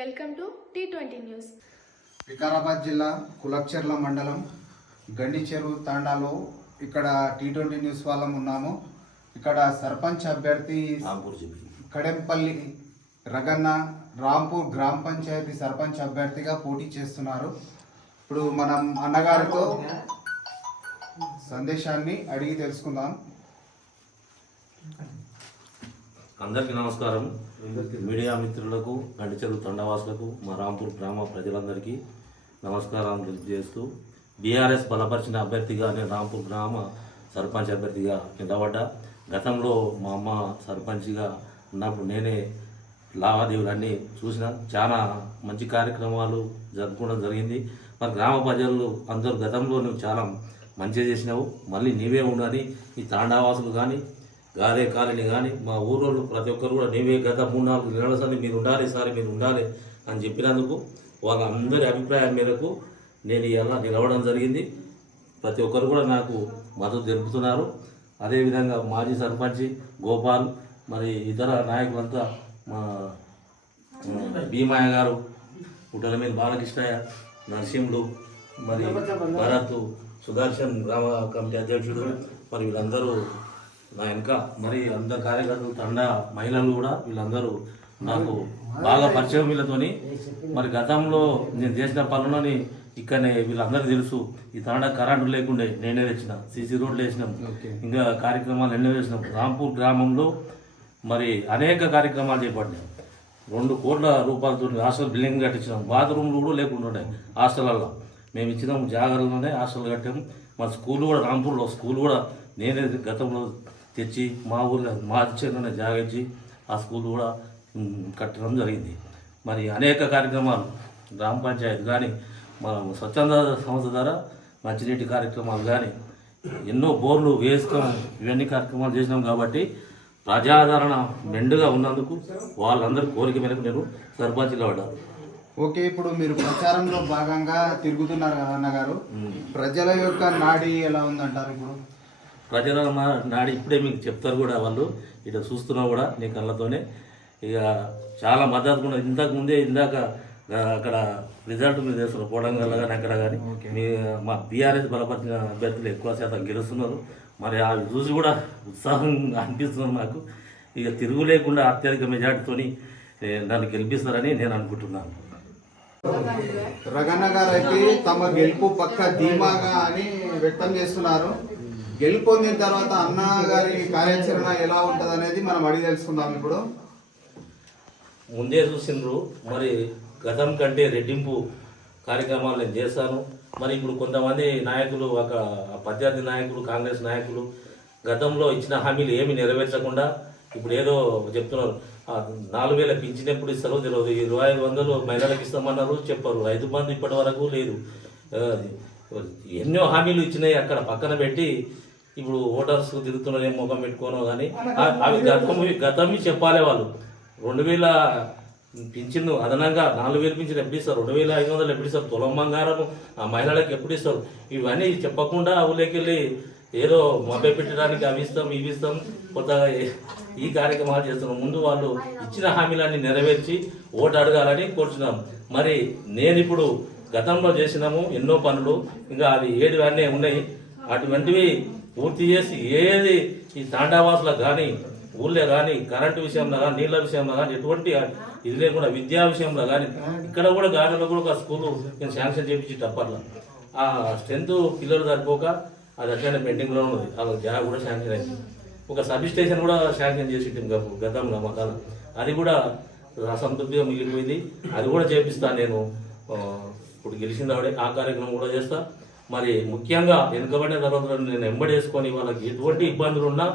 Welcome to T twenty news. Vikarabad జిల్లా కులక్చెర్ల మండలం గండి చెరువు తాండాలో ఇక్కడ టీ ట్వంటీ న్యూస్ వాళ్ళం ఉన్నాము. ఇక్కడ సర్పంచ్ అభ్యర్థి కడెంపల్లి రగన్న రాంపూర్ గ్రామ పంచాయతీ సర్పంచ్ అభ్యర్థిగా పోటీ చేస్తున్నారు. ఇప్పుడు మనం అన్నగారితో సందేశాన్ని అడిగి తెలుసుకుందాం. అందరికీ నమస్కారం. మీడియా మిత్రులకు గండిచెరు తండవాసులకు మా రాంపూర్ గ్రామ ప్రజలందరికీ నమస్కారం తెలియజేస్తూ బీఆర్ఎస్ బలపరిచిన అభ్యర్థిగా నేను రాంపూర్ గ్రామ సర్పంచ్ అభ్యర్థిగా నిలబడ్డా. గతంలో మా అమ్మ సర్పంచ్గా ఉన్నప్పుడు నేనే లావాదేవీలన్నీ చూసిన. చాలా మంచి కార్యక్రమాలు జరుపుకోవడం జరిగింది. మరి గ్రామ ప్రజలు అందరూ గతంలో నువ్వు చాలా మంచిగా చేసినావు. మళ్ళీ నీవే ఉండని ఈ తాండావాసులు కానీ గారే కాలనీ కానీ మా ఊరోళ్ళు ప్రతి ఒక్కరు కూడా నీవే గత మూడు నాలుగు నెలల సార్లు మీరు ఉండాలి సారి మీరు ఉండాలి అని చెప్పినందుకు వాళ్ళ అందరి అభిప్రాయం మేరకు నేను ఇలా నిలవడం జరిగింది. ప్రతి ఒక్కరు కూడా నాకు మద్దతు తెలుపుతున్నారు. అదేవిధంగా మాజీ సర్పంచ్ గోపాల్ మరి ఇతర నాయకులంతా మా భీమయ్య గారు పుట్టల మీద బాలకృష్ణయ్య నరసింహుడు మరి భరత్ సుదర్శన్ గ్రామ కమిటీ అధ్యక్షుడు మరి వీళ్ళందరూ నా వెనక మరి అందరు కార్యకర్తలు తండ మహిళలు కూడా వీళ్ళందరూ నాకు బాగా పరిచయం వీళ్ళతోని. మరి గతంలో నేను చేసిన పనులని ఇక్కడనే వీళ్ళందరికీ తెలుసు. ఈ తాండా కరెంటు లేకుండే నేనే తెచ్చిన సీసీ రోడ్లు వేసినాం. ఇంకా కార్యక్రమాలు ఎన్నో వేసినాం రాంపూర్ గ్రామంలో మరి అనేక కార్యక్రమాలు చేపట్టినాం. రెండు కోట్ల రూపాయలతో హాస్టల్ బిల్డింగ్ కట్టించినాం. బాత్రూమ్లు కూడా లేకుండా ఉండే హాస్టల్లో మేము ఇచ్చినాం జాగ్రత్తలోనే హాస్టల్ కట్టాము. మా స్కూల్ కూడా రాంపూర్లో స్కూల్ కూడా నేనే గతంలో తెచ్చి మా ఊర్లో మా ఇచ్చేలోనే జాగించి ఆ స్కూల్ కూడా కట్టడం జరిగింది. మరి అనేక కార్యక్రమాలు గ్రామ పంచాయతీ కానీ మన స్వచ్ఛంద సంస్థ ద్వారా మంచినీటి కార్యక్రమాలు కానీ ఎన్నో బోర్లు వేసుకోం ఇవన్నీ కార్యక్రమాలు చేసినాం కాబట్టి ప్రజాదరణ మెండుగా ఉన్నందుకు వాళ్ళందరి కోరిక మేరకు నేను సర్పంచ్గా పడ్డాను ఓకే ఇప్పుడు మీరు ప్రచారంలో భాగంగా తిరుగుతున్నారు కదా అన్నగారు. ప్రజల యొక్క నాడి ఎలా ఉందంటారు ఇప్పుడు? ప్రజల మా- నాడు ఇప్పుడే మీకు చెప్తారు కూడా వాళ్ళు. ఇటు చూస్తున్నా కూడా నీ కళ్ళతోనే. ఇక చాలా మద్దతు కూడా ఇంతకు ముందే ఇందాక అక్కడ రిజల్ట్ మీద చేస్తున్నారు కోడంగల్ కానీ అక్కడ కానీ. మీ మా బీఆర్ఎస్ బలపరిచిన అభ్యర్థులు ఎక్కువ శాతం గెలుస్తున్నారు. మరి అవి చూసి కూడా ఉత్సాహం అనిపిస్తుంది నాకు. ఇక తిరుగు లేకుండా అత్యధిక మెజార్టీతోని నన్ను గెలిపిస్తారని నేను అనుకుంటున్నాను. రగన్న గారు అయితే తమ గెలుపు పక్క ధీమాగా అని వ్యక్తం చేస్తున్నారు. గెలుపొందిన తర్వాత అన్న గారి కార్యాచరణ ఎలా ఉంటది అనేది మనం అడిగి తెలుసుకుందాం ఇప్పుడు. ముందే చూసిండ్రు మరి గతం కంటే రెట్టింపు కార్యక్రమాలు నేను చేశాను. మరి ఇప్పుడు కొంతమంది నాయకులు ఒక ప్రత్యర్థి నాయకులు కాంగ్రెస్ నాయకులు గతంలో ఇచ్చిన హామీలు ఏమి నెరవేర్చకుండా ఇప్పుడు ఏదో చెప్తున్నారు. నాలుగు వేల పింఛన్ ఇస్తారు ఇస్తారో తెలియదు ఇరవై ఐదు వందలు మహిళలకు ఇస్తామన్నారు చెప్పారు. ఐదు మంది ఇప్పటి వరకు లేదు. ఎన్నో హామీలు ఇచ్చినాయి అక్కడ పక్కన పెట్టి ఇప్పుడు ఓటర్స్ తిరుగుతున్నారు ముఖం పెట్టుకోనో కానీ అవి గతం గతం చెప్పాలి వాళ్ళు. రెండు వేల పింఛన్ అదనంగా నాలుగు వేలు పింఛన్ ఎప్పుడు ఇస్తారు? రెండు వేల ఐదు వందలు ఎప్పుడు ఇస్తారు? తులం బంగారం ఆ మహిళలకు ఎప్పుడు ఇస్తారు? ఇవన్నీ చెప్పకుండా ఊళ్ళకెళ్ళి ఏదో మభ్య పెట్టడానికి అవి ఇస్తాం ఇవి ఇస్తాం కొత్తగా ఈ కార్యక్రమాలు చేస్తున్నాం ముందు వాళ్ళు ఇచ్చిన హామీలన్నీ నెరవేర్చి ఓటు అడగాలని కోరుచున్నాం. మరి నేను ఇప్పుడు గతంలో చేసినాము ఎన్నో పనులు ఇంకా అవి ఏడు అన్నీ ఉన్నాయి. అటువంటివి పూర్తి చేసి ఏది ఈ తాండావాసులకు కానీ ఊళ్ళో కానీ కరెంటు విషయంలో కానీ నీళ్ళ విషయంలో కానీ ఎటువంటి ఇది లేకుండా విద్యా విషయంలో కానీ ఇక్కడ కూడా గార్డెన్లో కూడా ఒక స్కూల్ నేను శాంక్షన్ చేయించి టప్పర్లో. ఆ స్ట్రెంత్ పిల్లలు సరిపోక అది అట్లనే పెండింగ్లో ఉన్నది. వాళ్ళకి జాబ్ కూడా శాంక్షన్ అయింది. ఒక సబ్ స్టేషన్ కూడా శాంక్షన్ చేసి గతంలో మా కాలం. అది కూడా అసంతృప్తిగా మిగిలిపోయింది. అది కూడా చేపిస్తాను నేను. ఇప్పుడు గెలిచిన ఆవిడే ఆ కార్యక్రమం కూడా చేస్తాను మరి ముఖ్యంగా వెనుకబడిన తర్వాత నేను వెంబడేసుకొని వాళ్ళకి ఎటువంటి ఇబ్బందులు ఉన్నా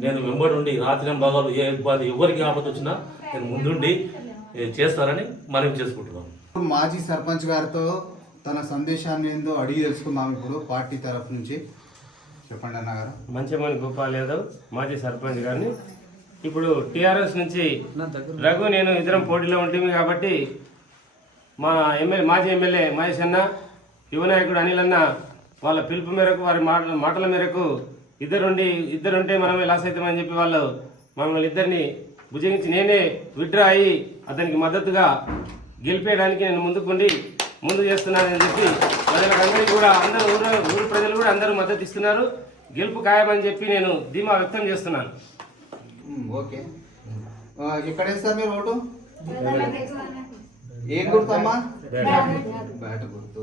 నేను వెంబడి ఉండి రాత్రి భాగాలు ఏ ఇబ్బంది ఎవరికి ఆపద వచ్చినా నేను ముందుండి ఏ, చేస్తానని మనవి చేసుకుంటున్నాను మాజీ సర్పంచ్ గారితో తన సందేశాన్ని ఏందో అడిగి తెలుసుకుందాం ఇప్పుడు పార్టీ తరఫు నుంచి. చెప్పండి అన్నగారు మంచమని గోపాల్ యాదవ్ మాజీ సర్పంచ్ గారిని. ఇప్పుడు టీఆర్ఎస్ నుంచి రఘు నేను ఇద్దరం పోటీలో ఉంటుంది కాబట్టి మా ఎమ్మెల్యే మాజీ ఎమ్మెల్యే మహేష్ అన్న యువ నాయకుడు అనిల్ అన్న వాళ్ళ పిలుపు మేరకు వారి మాటల మాటల మేరకు ఇద్దరుండి ఇద్దరుంటే మనమే లాస్ అవుతామని చెప్పి వాళ్ళు మమ్మల్ని ఇద్దరిని భుజగించి నేనే విడ్రా అయ్యి అతనికి మద్దతుగా గెలిపేయడానికి నేను ముందుకుండి ముందు చేస్తున్నానని చెప్పి ప్రజలందరికీ కూడా అందరూ ఊరు ఊరు ప్రజలు కూడా అందరూ మద్దతు ఇస్తున్నారు. గెలుపు ఖాయమని చెప్పి నేను ధీమా వ్యక్తం చేస్తున్నాను. ఓకే. ఎక్కడ వేస్తారు మీరు ఓటు? ఏం గుర్తమ్మా బ్యాట్ గుర్తు.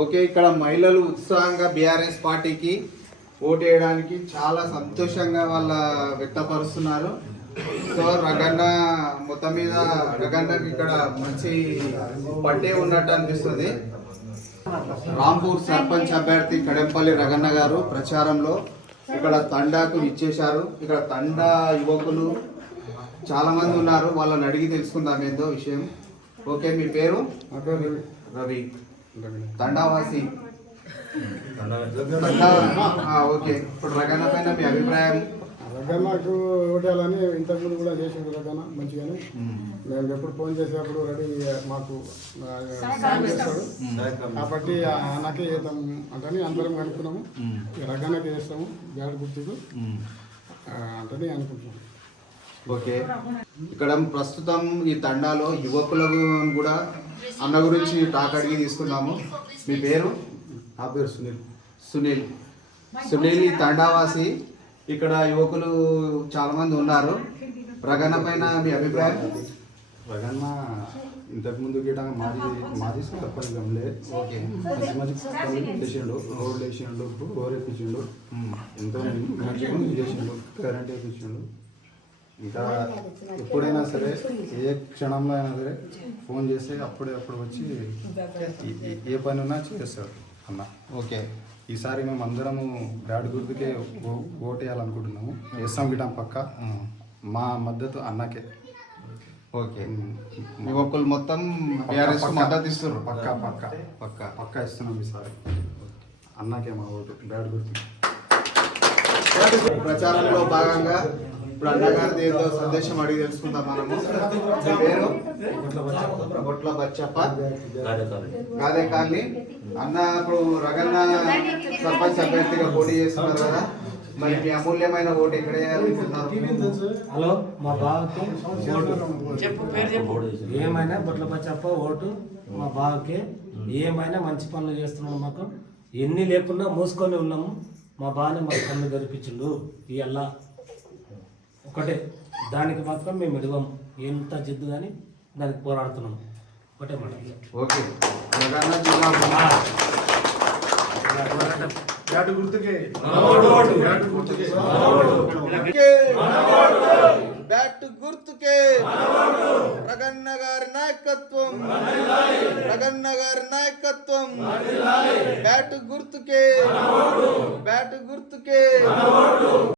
ఓకే ఇక్కడ మహిళలు ఉత్సాహంగా బీఆర్ఎస్ పార్టీకి ఓటు వేయడానికి చాలా సంతోషంగా వాళ్ళ వ్యక్తపరుస్తున్నారు. సో రగన్న మొత్తం మీద రగన్నకి ఇక్కడ మంచి పట్టే ఉన్నట్టు అనిపిస్తుంది. రాంపూర్ సర్పంచ్ అభ్యర్థి కడెంపల్లి రగన్న గారు ప్రచారంలో ఇక్కడ తండాకు ఇచ్చేశారు. ఇక్కడ తండా యువకులు చాలా మంది ఉన్నారు. వాళ్ళని అడిగి తెలుసుకుందాం ఏందో విషయం. ఓకే మీ పేరు? రవి. తండావాసి. ఓకే. ఇప్పుడు రగన్న పైన మీ అభిప్రాయం? రగన్నకు ఓటేయాలని ఇంతకుముందు కూడా చేసిండు రగన్న మంచిగానే. మేము. ఎప్పుడు ఫోన్ చేసేటప్పుడు రెడీ మాకు చేస్తాడు కాబట్టి ఆ అన్నకే చేద్దాం అంటే అందరం కనుక్కున్నాము. రగన్నకి చేస్తాము. గాడి గుర్తుకు ఆ, అంటని అనుకుంటున్నాం. ఓకే. ఇక్కడ ప్రస్తుతం ఈ తండాలో యువకులకు కూడా అన్న గురించి టాక్ అడిగి తీసుకున్నాము. మీ పేరు? నా పేరు సునీల్. సునీల్. సునీల్ ఈ తండావాసి ఇక్కడ యువకులు చాలా మంది ఉన్నారు. రగన్న పైన మీ అభిప్రాయం? రగన్న ఇంతకుముందు గిట మాది మాది సర్పంచ్ గమలే. ఓకే. మంచి మంచి పనులు చేసిండు. రోడ్లు వేసిండు రోడ్ వేపించిండు ఎంతో మంచిగా చేసిండు. కరెంట్ వేపించిండు. ఇంకా ఎప్పుడైనా సరే ఏ క్షణంలో అయినా సరే ఫోన్ చేస్తే అప్పుడే అప్పుడు వచ్చి ఏ- పని ఉన్నా చేస్తాడు అన్న. ఓకే. ఈసారి మేము అందరము బ్యాడ్ గుర్తుకే ఓ- ఓటేయాలనుకుంటున్నాము. వేస్తాం గిటాం పక్క మా మద్దతు అన్నకే. ఓకే. యువకులు మొత్తం బీఆర్ఎస్ మద్దతు ఇస్తారు పక్క పక్క పక్క. పక్క ఇస్తున్నాం ఈసారి. అన్నకే మా ఓటు బ్యాడ్ గుర్తు. ప్రచారంలో భాగంగా ఇప్పుడు అన్నగారి ఏదో సందేశం అడిగి తెలుసుకుందాం మనము. మీ పేరు? బొట్ల బచ్చప్ప. కాదే కానీ అన్న ఇప్పుడు రగన్న సర్పంచ్ అభ్యర్థిగా పోటీ చేస్తున్నారు కదా. మరి మీ అమూల్యమైన ఓటు ఎక్కడ హలో మా బావకి ఓటు. ఏమైనా బొట్ల బచ్చప్ప ఓటు మా బావకి ఏమైనా మంచి పనులు చేస్తున్నాడు మాకు. ఎన్ని లేకున్నా మూసుకొని ఉన్నాము. మా బావని మా కన్ను గరిపించిండు ఇవల్ల ఒకటే. దానికి మాత్రం మేము ఇడవము ఎంత జిద్దు కానీ దానికి పోరాడుతున్నాము ఒకటే మాట. ఓకే. బ్యాట్ గుర్తుకే. రగన్న గారి నాయకత్వం. రగన్న గారి నాయకత్వం. బ్యాట్ గుర్తుకే. బ్యాట్ గుర్తుకే.